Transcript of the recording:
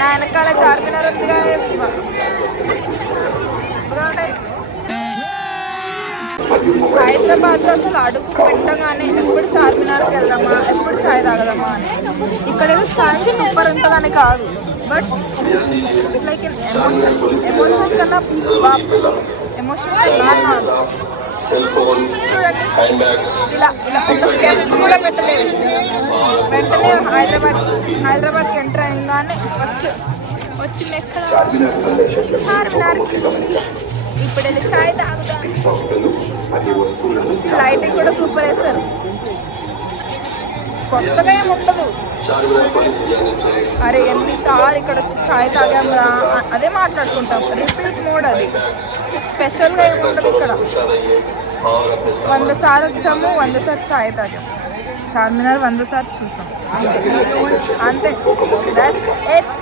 నా వెనకాల చార్మినార్ ఉందిగా. హైదరాబాద్ లో అసలు అడుగు పెట్టగానే ఎప్పుడు చార్మినార్కి వెళ్దామా, ఎప్పుడు చాయ్ తాగదామా అని. ఇక్కడ ఏదో చాయ్ సూపర్ ఉంటుందని కాదు, but it's like an emotion. Emotion కన్నా ఎమోషన్ కాదు. చూడండి, ఇలా ఇలా ఒక స్టెప్ కూడా పెట్టలేదు. వెంటనే హైదరాబాద్కి ఎంటర్ అయ్యంగానే ఫస్ట్ వచ్చింది ఎక్కడ, చార్మినార్కి. ఇప్పుడు వెళ్ళి చాయ్ తాగుతాం. లైటింగ్ కూడా సూపర్ వేస్తారు, కొత్తగా ఏమి ఉండదు. అరే ఎన్నిసార్లు ఇక్కడ వచ్చి చాయ్ తాగాం రా అదే మాట్లాడుకుంటాం, రిపీట్ మోడ్ అది. స్పెషల్గా ఏమి ఉండదు ఇక్కడ. 100 సార్లు వచ్చాము, 100 సార్లు చాయ్ తాగాం. చార్మినార్ 100 సార్లు చూసాం, అంతే అంతే. That's it.